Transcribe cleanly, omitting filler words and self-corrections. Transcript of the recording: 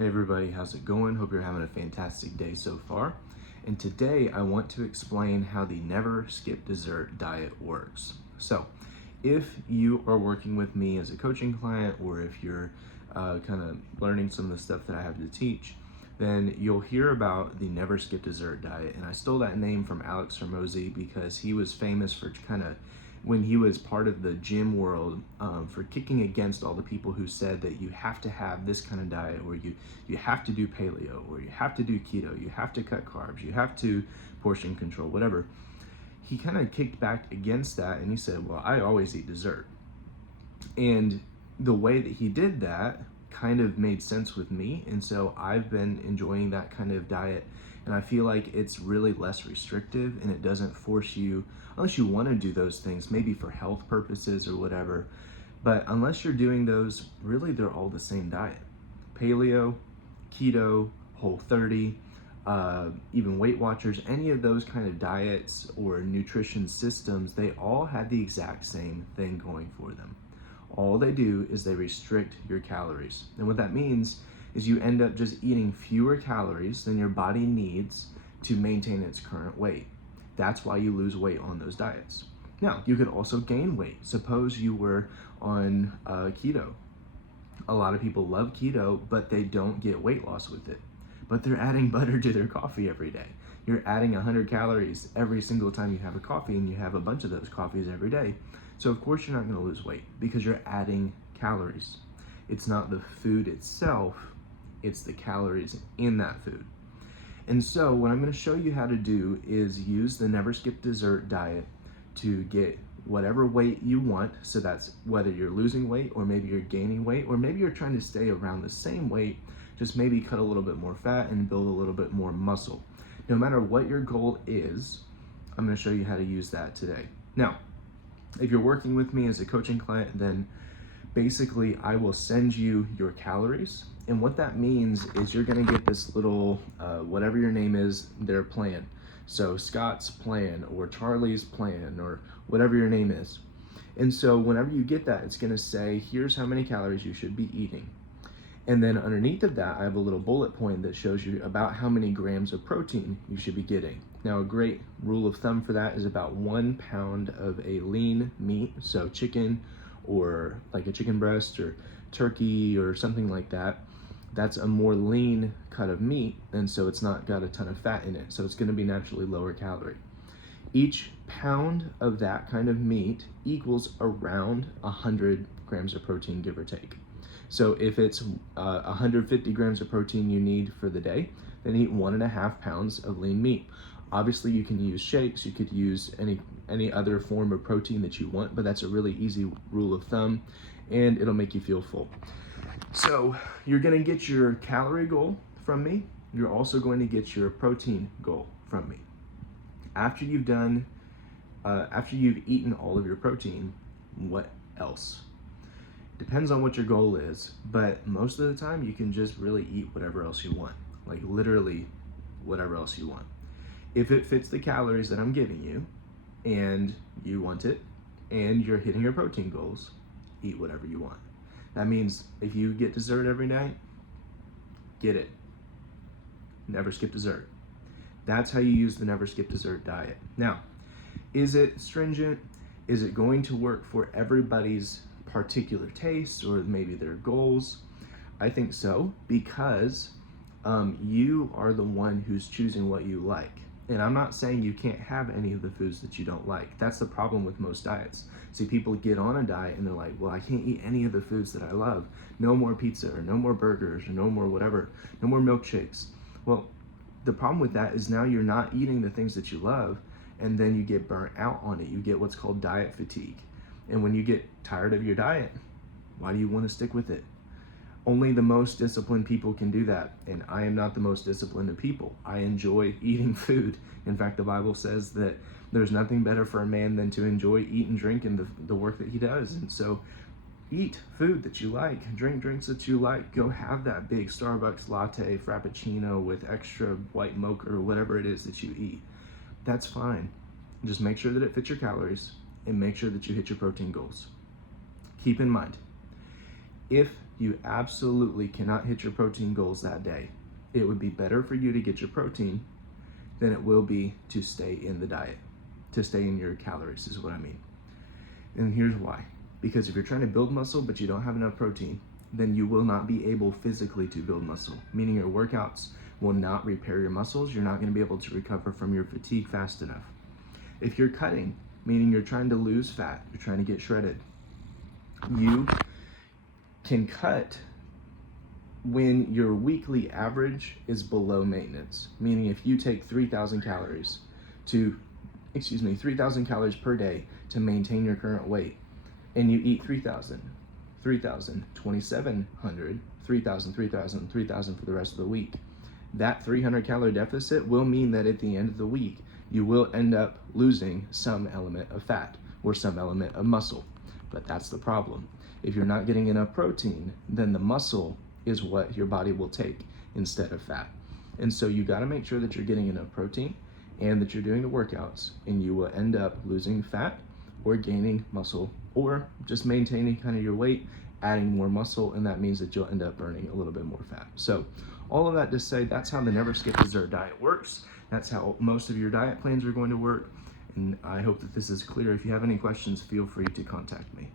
Hey everybody, how's it going? Hope you're having a fantastic day so far. And today I want to explain how the Never Skip Dessert diet works. So, if you are working with me as a coaching client, or if you're kind of learning some of the stuff that I have to teach, then you'll hear about the Never Skip Dessert diet. And I stole that name from Alex Hormozi because he was famous for kind of, when he was part of the gym world, for kicking against all the people who said that you have to have this kind of diet, or you have to do paleo, or you have to do keto, you have to cut carbs, you have to portion control, whatever. He kind of kicked back against that and he said, well, I always eat dessert. And the way that he did that kind of made sense with me. And so I've been enjoying that kind of diet. And I feel like it's really less restrictive and it doesn't force you, unless you want to do those things, maybe for health purposes or whatever. But unless you're doing those, really they're all the same diet. Paleo, keto, Whole30, even Weight Watchers, any of those kind of diets or nutrition systems, they all have the exact same thing going for them. All they do is they restrict your calories. And what that means is you end up just eating fewer calories than your body needs to maintain its current weight. That's why you lose weight on those diets. Now, you could also gain weight. Suppose you were on keto. A lot of people love keto, but they don't get weight loss with it. But they're adding butter to their coffee every day. You're adding 100 calories every single time you have a coffee, and you have a bunch of those coffees every day. So of course you're not gonna lose weight because you're adding calories. It's not the food itself, it's the calories in that food. And so what I'm gonna show you how to do is use the Never Skip Dessert diet to get whatever weight you want. So that's whether you're losing weight, or maybe you're gaining weight, or maybe you're trying to stay around the same weight, just maybe cut a little bit more fat and build a little bit more muscle. No matter what your goal is, I'm gonna show you how to use that today. Now, if you're working with me as a coaching client, then basically I will send you your calories. And what that means is you're gonna get this little, whatever your name is, their plan. So Scott's plan, or Charlie's plan, or whatever your name is. And so whenever you get that, it's gonna say, here's how many calories you should be eating. And then underneath of that, I have a little bullet point that shows you about how many grams of protein you should be getting. Now, a great rule of thumb for that is about 1 pound of a lean meat, so chicken, or like a chicken breast or turkey or something like that. That's a more lean cut of meat, and so it's not got a ton of fat in it, so it's gonna be naturally lower calorie. Each pound of that kind of meat equals around 100 grams of protein, give or take. So if it's 150 grams of protein you need for the day, then eat 1.5 pounds of lean meat. Obviously you can use shakes, you could use any other form of protein that you want, but that's a really easy rule of thumb, and it'll make you feel full. So you're gonna get your calorie goal from me. You're also going to get your protein goal from me. After you've eaten all of your protein, what else? Depends on what your goal is, but most of the time you can just really eat whatever else you want, like literally whatever else you want. If it fits the calories that I'm giving you and you want it and you're hitting your protein goals, eat whatever you want. That means if you get dessert every night, get it. Never skip dessert. That's how you use the Never Skip Dessert diet. Now, is it stringent? Is it going to work for everybody's particular tastes or maybe their goals? I think so, because you are the one who's choosing what you like. And I'm not saying you can't have any of the foods that you don't like. That's the problem with most diets. See, people get on a diet and they're like, well, I can't eat any of the foods that I love. No more pizza, or no more burgers, or no more whatever, no more milkshakes. Well, the problem with that is now you're not eating the things that you love, and then you get burnt out on it. You get what's called diet fatigue. And when you get tired of your diet, why do you want to stick with it? Only the most disciplined people can do that, and I am not the most disciplined of people. I enjoy eating food. In fact, the Bible says that there's nothing better for a man than to enjoy, eat, and drink in the work that he does. And so eat food that you like, drink drinks that you like, go have that big Starbucks latte, Frappuccino with extra white mocha, or whatever it is that you eat. That's fine. Just make sure that it fits your calories and make sure that you hit your protein goals. Keep in mind, If you absolutely cannot hit your protein goals that day, it would be better for you to get your protein than it will be to stay in the diet, to stay in your calories is what I mean. And here's why. Because if you're trying to build muscle but you don't have enough protein, then you will not be able physically to build muscle, meaning your workouts will not repair your muscles. You're not going to be able to recover from your fatigue fast enough. If you're cutting, meaning you're trying to lose fat, you're trying to get shredded, you can cut when your weekly average is below maintenance, meaning if you take 3,000 calories per day to maintain your current weight, and you eat 3,000, 2,700, 3,000, 3,000, 3,000 for the rest of the week, that 300 calorie deficit will mean that at the end of the week, you will end up losing some element of fat or some element of muscle. But that's the problem. If you're not getting enough protein, then the muscle is what your body will take instead of fat. And so you got to make sure that you're getting enough protein and that you're doing the workouts, and you will end up losing fat or gaining muscle or just maintaining kind of your weight, adding more muscle, and that means that you'll end up burning a little bit more fat. So all of that to say, that's how the Never Skip Dessert diet works. That's how most of your diet plans are going to work. And I hope that this is clear. If you have any questions, feel free to contact me.